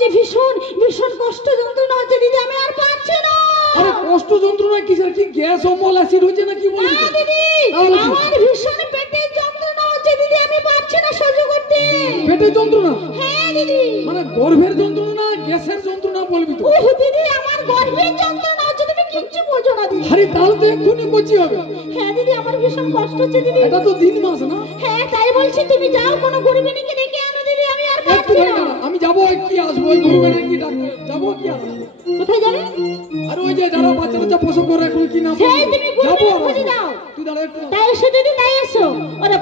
যে ভীষণ ভীষণ কষ্ট যন্ত্রণা হচ্ছে দিদি, আমি আর পারছি না। আরে কষ্ট যন্ত্রণা কিসের, কি গ্যাস অম্বল অ্যাসিড হচ্ছে না কি বলি? না দিদি, আমার ভীষণ পেটের যন্ত্রণা হচ্ছে দিদি, আমি পারছি না সহ্য করতে। পেটের যন্ত্রণা? হ্যাঁ দিদি। মানে গর্ভের যন্ত্রণা না গ্যাসের যন্ত্রণা বলবি তো? ওহ দিদি, আমার গর্ভের যন্ত্রণা হচ্ছে, তুমি কিচ্ছু বোঝো না দিদি। আরে তাহলে তো এক্ষুনি বচি হবে। হ্যাঁ দিদি, আমার ভীষণ কষ্ট হচ্ছে দিদি। এটা তো দিন মাস না? হ্যাঁ তাই বলছি, তুমি যাও কোনো গরিবিনীকে ডেকে আনো দিদি, আমি আর একটু পারছি ভাই না। দাঁড়া, আমি যাবো কি আসবো, ওই গরুবাড়ি কি ডাক্তার যাবো কি আর আসবো? কোথায় যাবে? আর ওই যে যারা বাচ্চা বাচ্চা প্রসব করে রাখলো কি নাম? সেই তুমি যাবো গরিবিনী আর খুঁজে আসবো। দাও। তুই দাঁড়া একটু। তাই এসো দিদি, তাই এসো। ওরা